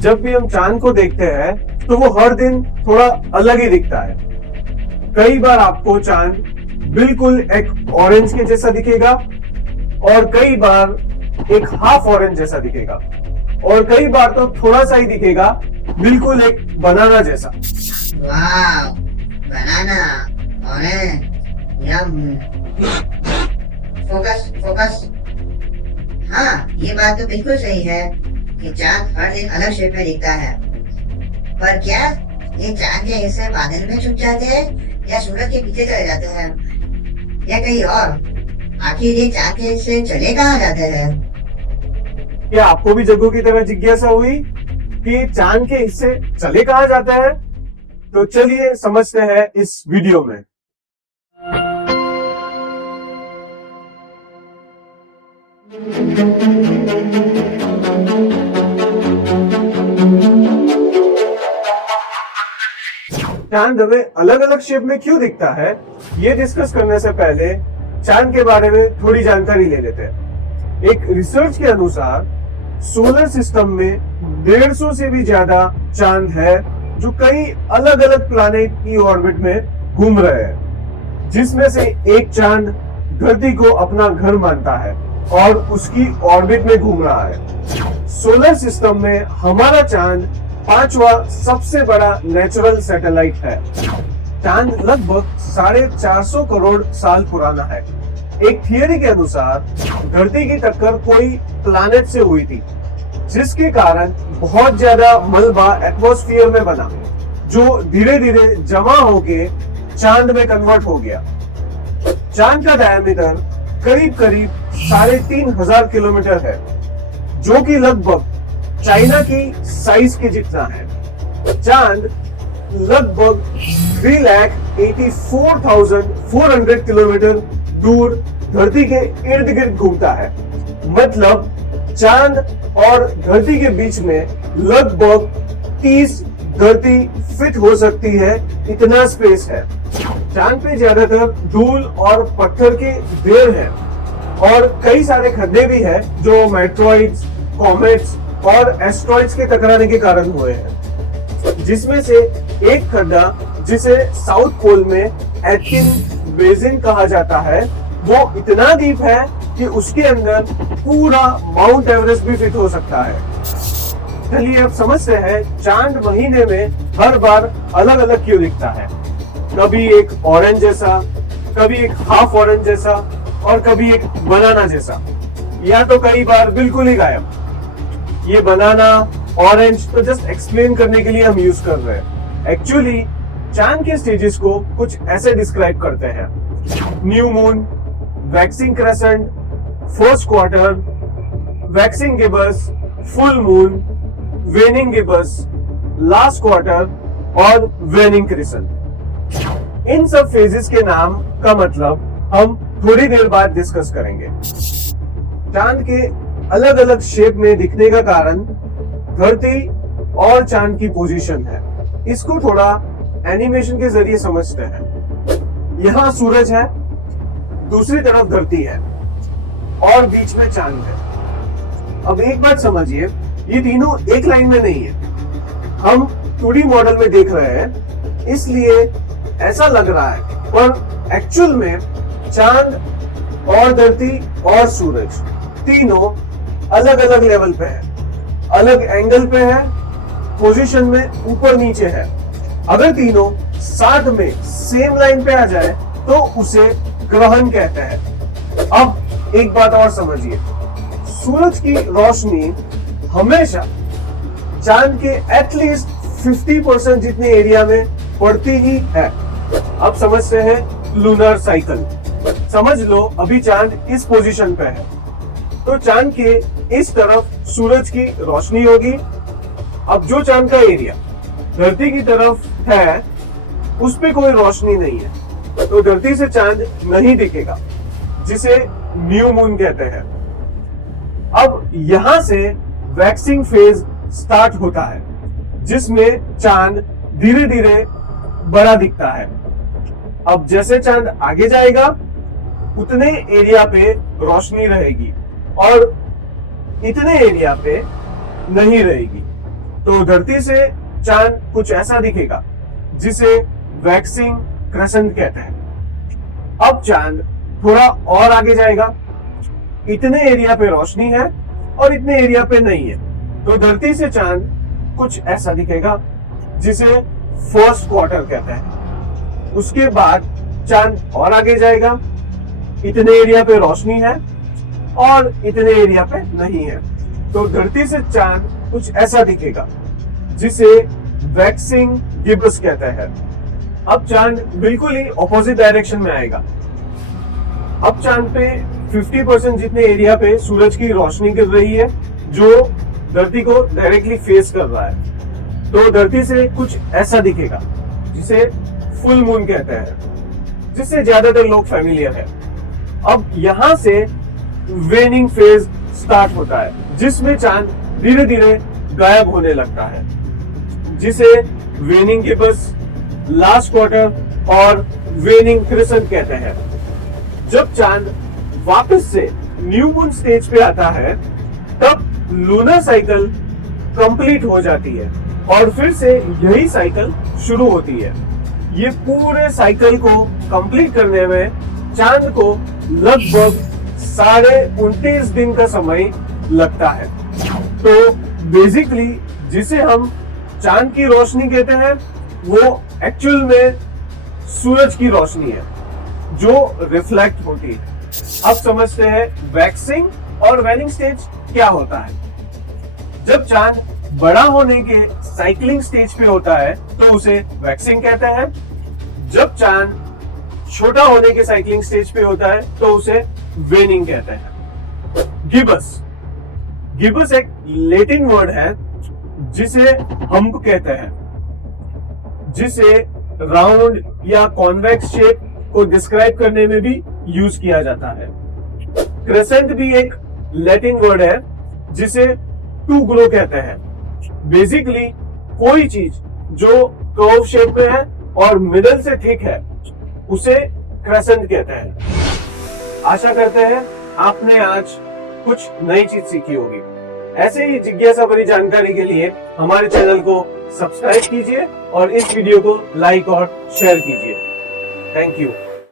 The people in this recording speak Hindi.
जब भी हम चांद को देखते हैं तो वो हर दिन थोड़ा अलग ही दिखता है। कई बार आपको चांद बिल्कुल एक ऑरेंज के जैसा दिखेगा और कई बार एक हाफ ऑरेंज जैसा दिखेगा और कई बार तो थोड़ा सा ही दिखेगा, बिल्कुल एक बनाना जैसा। वाह, banana, orange, yum. Focus focus. हाँ, ये बात तो बिल्कुल सही है कि चांद हर दिन अलग शेप में दिखता है। पर क्या ये चांद के हिस्से बादल में छुप जाते हैं या सूरज के पीछे चले जाते हैं या कहीं और? आखिर ये चांद के हिस्से चले कहाँ जाते हैं? क्या आपको भी जग्गू की तरह जिज्ञासा हुई कि चांद के हिस्से चले कहाँ जाते हैं? तो चलिए समझते हैं इस वीडियो में। चांद हमें अलग अलग शेप में क्यों दिखता है, ये डिस्कस करने से पहले चांद के बारे में थोड़ी जानकारी ले लेते हैं। एक रिसर्च के अनुसार सोलर सिस्टम में 150 से भी ज्यादा चांद है जो कई अलग अलग प्लैनेट की ऑर्बिट में घूम रहे हैं, जिसमें से एक चांद धरती को अपना घर मानता है और उसकी ऑर्बिट में घूम रहा है। सोलर सिस्टम में हमारा चांद 5वां सबसे बड़ा नेचुरल सैटेलाइट है। चांद लगभग 450 करोड़ साल पुराना है। एक थियरी के अनुसार धरती की टक्कर कोई प्लैनेट से हुई थी, जिसके कारण बहुत ज्यादा मलबा एटमॉस्फेयर में बना, जो धीरे धीरे जमा होके चांद में कन्वर्ट हो गया। चांद का डायमीटर करीब करीब 3500 किलोमीटर है, जो कि लगभग चाइना की साइज के जितना है। चांद लगभग 3,84,400 किलोमीटर दूर धरती के इर्द गिर्द घूमता है। मतलब चांद और धरती के बीच में लगभग 30 धरती फिट हो सकती है, इतना स्पेस है। चांद पे ज्यादातर धूल और पत्थर के ढेर हैं और कई सारे खड्डे भी हैं जो मेट्रॉइड्स, कॉमेट्स और एस्ट्रॉइड्स के टकराने के कारण हुए हैं, जिसमें से एक खड्डा जिसे साउथ पोल में एटकिन बेसिन कहा जाता है, वो इतना डीप है कि उसके अंदर पूरा माउंट एवरेस्ट भी फिट हो सकता है। चलिए अब समझते हैं चांद महीने में हर बार अलग अलग क्यों दिखता है। कभी एक ऑरेंज जैसा, कभी एक हाफ ऑरेंज जैसा और कभी एक बनाना जैसा, या तो कई बार बिल्कुल ही गायब। ये बनाना, ऑरेंज तो जस्ट एक्सप्लेन करने के लिए हम यूज कर रहे हैं। एक्चुअली चांद के स्टेजेस को कुछ ऐसे डिस्क्राइब करते हैं: new moon, waxing crescent, first quarter, waxing gibbous, full moon, waning gibbous, last quarter और वेनिंग क्रेसेंट। इन सब फेजेस के नाम का मतलब हम थोड़ी देर बाद डिस्कस करेंगे। चांद के अलग अलग शेप में दिखने का कारण धरती और चांद की पोजीशन है। इसको थोड़ा एनिमेशन के जरिए समझते हैं। यहाँ सूरज है, दूसरी तरफ धरती है और बीच में चांद है। अब एक बात समझिए, ये तीनों एक लाइन में नहीं है। हम 2D मॉडल में देख रहे हैं, इसलिए ऐसा लग रहा है, पर एक्चुअल में चांद और धरती और सूरज तीनों अलग अलग लेवल पे है, अलग एंगल पे है, पोजीशन में ऊपर नीचे है। अगर तीनों साथ में सेम लाइन पे आ जाए तो उसे ग्रहण कहते हैं। अब एक बात और समझिए, सूरज की रोशनी हमेशा चांद के एटलीस्ट 50% जितने एरिया में पड़ती ही है। अब समझते हैं लूनर साइकिल। समझ लो अभी चांद इस पोजीशन पे है, तो चांद के इस तरफ सूरज की रोशनी होगी। अब जो चांद का एरिया धरती की तरफ है, उस पे कोई रोशनी नहीं है, तो धरती से चांद नहीं दिखेगा, जिसे न्यू मून कहते हैं। अब यहां से वैक्सिंग फेज स्टार्ट होता है, जिसमें चांद धीरे धीरे बड़ा दिखता है। अब जैसे चांद आगे जाएगा, उतने एरिया पे रोशनी रहेगी और इतने एरिया पे नहीं रहेगी। तो धरती से चांद कुछ ऐसा दिखेगा जिसे वैक्सिंग क्रेसेंट कहते हैं। अब चांद थोड़ा और आगे जाएगा, इतने एरिया पे रोशनी है और इतने एरिया पे नहीं है, तो धरती से चांद कुछ ऐसा दिखेगा जिसे फर्स्ट क्वार्टर कहते हैं। उसके बाद चांद और आगे जाएगा, इतने एरिया पे रोशनी है और इतने एरिया पे नहीं है, तो धरती से चांद कुछ ऐसा दिखेगा जिसे वैक्सिंग गिब्स कहते हैं। अब चांद बिल्कुल ही ऑपोजिट डायरेक्शन में आएगा। अब चांद पे 50% जितने एरिया पे सूरज की रोशनी गिर रही है जो धरती को डायरेक्टली फेस कर रहा है, तो धरती से कुछ ऐसा दिखेगा जिसे फुल मून कहते हैं, जिससे ज्यादातर लोग फैमिलियर है। अब यहां से वेनिंग फेज स्टार्ट होता है जिसमें चांद धीरे धीरे गायब होने लगता है, जिसे वेनिंग गिब्स, लास्ट क्वार्टर और वेनिंग क्रेसेंट कहते हैं। जब चांद वापस से न्यू मून स्टेज पे आता है तब लूनर साइकिल कंप्लीट हो जाती है और फिर से यही साइकिल शुरू होती है। ये पूरे साइकिल को कंप्लीट करने में चांद को लगभग 29.5 दिन का समय लगता है। तो बेसिकली जिसे हम चांद की रोशनी कहते हैं वो एक्चुअल में सूरज की रोशनी है जो रिफ्लेक्ट होती है। अब समझते हैं वैक्सिंग और वेनिंग स्टेज क्या होता है। जब चांद बड़ा होने के साइक्लिंग स्टेज पे होता है तो उसे वैक्सिंग कहते हैं। जब चांद छोटा होने के साइक्लिंग स्टेज पे होता है तो उसे वेनिंग कहते हैं। गिब्स, गिब्स एक लैटिन वर्ड है जिसे हम्प कहते हैं, जिसे राउंड या कॉन्वेक्स शेप को डिस्क्राइब करने में भी यूज किया जाता है। क्रेसेंट भी एक लैटिन वर्ड है जिसे टू ग्रो कहते हैं। बेसिकली कोई चीज जो कर्व शेप में है और मिडल से थिक है उसे क्रेसेंट कहते हैं। आशा करते हैं आपने आज कुछ नई चीज सीखी होगी। ऐसे ही जिज्ञासा भरी जानकारी के लिए हमारे चैनल को सब्सक्राइब कीजिए और इस वीडियो को लाइक और शेयर कीजिए। Thank you.